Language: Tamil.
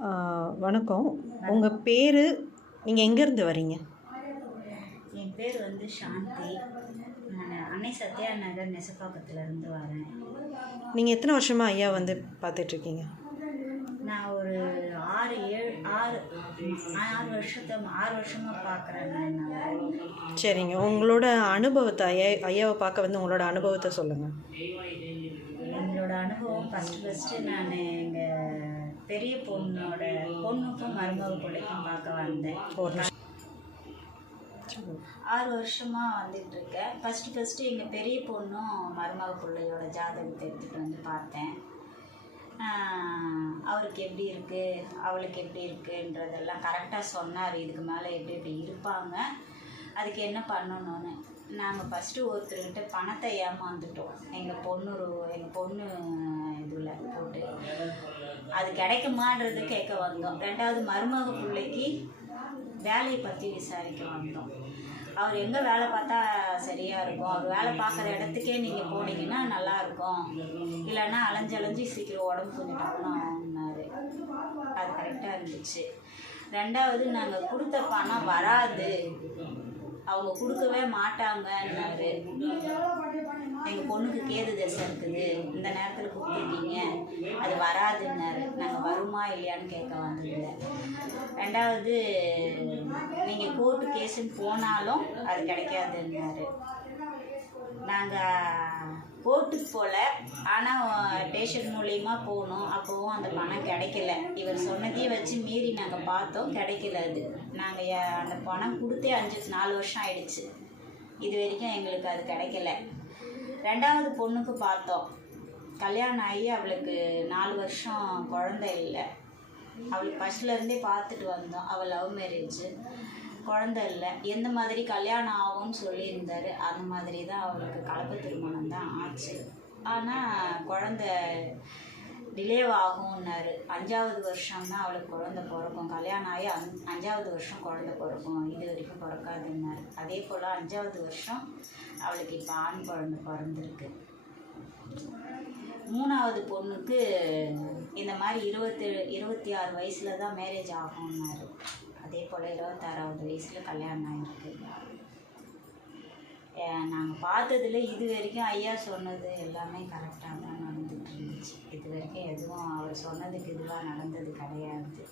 வணக்கம். உங்கள் பேர், நீங்கள் எங்கேருந்து வரீங்க? என் பேர் வந்து சாந்தி. நான் அன்னை சத்யா நகர் நெசப்பாக்கத்துலேருந்து வரேன். நீங்கள் எத்தனை வருஷமாக ஐயா வந்து பார்த்துட்ருக்கீங்க? நான் ஒரு 6 வருஷமாக பார்க்குறேன் நான். சரிங்க. உங்களோட அனுபவத்தை ஐயாவை பார்க்க வந்து உங்களோட அனுபவத்தை சொல்லுங்கள். எங்களோட அனுபவம் ஃபஸ்ட்டு நான் எங்கள் பெரிய பொண்ணுக்கும் மருமக பிள்ளைக்கும் பார்க்க வந்தேன். 6 வருஷமாக வந்துட்டுருக்கேன். ஃபஸ்ட்டு எங்கள் பெரிய பொண்ணும் மருமக பிள்ளையோட ஜாதகத்தை எடுத்துகிட்டு வந்து பார்த்தேன். அவருக்கு எப்படி இருக்குது, அவளுக்கு எப்படி இருக்குன்றதெல்லாம் கரெக்டாக சொன்னார். இதுக்கு மேலே எப்படி இருப்பாங்க, அதுக்கு என்ன பண்ணணும்னு. நாங்கள் ஃபஸ்ட்டு ஒருத்தர்கிட்ட பணத்தை ஏமாந்துட்டோம். எங்கள் பொண்ணு இதில் போட்டு அது கிடைக்குமான்றது கேட்க வந்தோம். 2வது மருமக பிள்ளைக்கு வேலையை பற்றி விசாரிக்க வந்தோம். அவர் எங்கே வேலை பார்த்தா சரியாக இருக்கும், அவர் வேலை பார்க்குற இடத்துக்கே நீங்கள் போனீங்கன்னா நல்லாயிருக்கும், இல்லைன்னா அலைஞ்சு சீக்கிரம் உடம்பு கொஞ்சம் டவுனாகும்னாரு. அது கரெக்டாக இருந்துச்சு. 2வது நாங்கள் கொடுத்த பணம் வராது, அவங்க கொடுக்கவே மாட்டாங்கன்னாரு. எங்கள் பொண்ணுக்கு கேது தசை இருக்குது, இந்த நேரத்தில் கொடுத்துருக்கீங்க, அது வராதுன்னாரு. நாங்கள் வருமா இல்லையான்னு கேட்க வந்ததில்லை. 2வது நீங்கள் கோர்ட்டு கேஸுன்னு போனாலும் அது கிடைக்காதுன்னாரு. நாங்கள் கோர்ட்டுக்கு போகல, ஆனால் ஸ்டேஷன் மூலியமா போகணும். அப்போவும் அந்த பணம் கிடைக்கல. இவர் சொன்னதையே வச்சு மீறி நாங்கள் பார்த்தோம், கிடைக்கல. அது நாங்கள் அந்த பணம் கொடுத்தே 4 வருஷம் ஆயிடுச்சு. இது வரைக்கும் எங்களுக்கு அது கிடைக்கல. 2வது பொண்ணுக்கு பார்த்தோம், கல்யாணம் ஆகி அவளுக்கு 4 வருஷம் குழந்தை இல்லை. அவளுக்கு ஃபஸ்ட்லேருந்தே பார்த்துட்டு வந்தோம். அவள் லவ் மேரேஜ், குழந்தை இல்லை. எந்த மாதிரி கல்யாணம் ஆகும்னு சொல்லியிருந்தார், அந்த மாதிரி தான் அவளுக்கு கலப்பு திருமணம் தான் ஆச்சு. ஆனால் குழந்தை டிலே ஆகும்னாரு. 5வது வருஷம் தான் அவளுக்கு குழந்தை பிறக்கும், கல்யாணம் ஆகி 5வது வருஷம் குழந்தை பிறக்கும், இது வரைக்கும் பிறக்காதுன்னாரு. அதே போல் 5வது வருஷம் அவளுக்கு இப்போ ஆண் குழந்தை பிறந்திருக்கு. 3வது பொண்ணுக்கு இந்த மாதிரி 26 வயசில் தான் மேரேஜ் ஆகும்னாரு. அதே போல் 26வது வயசில் கல்யாணம் ஆகிருக்கு. நாங்கள் பார்த்ததில் இது வரைக்கும் ஐயா சொன்னது எல்லாமே கரெக்டாக தான் நடந்துகிட்டு இருந்துச்சு. இது வரைக்கும் எதுவும் அவர் சொன்னதுக்கு இதுவாக நடந்தது கிடையாது.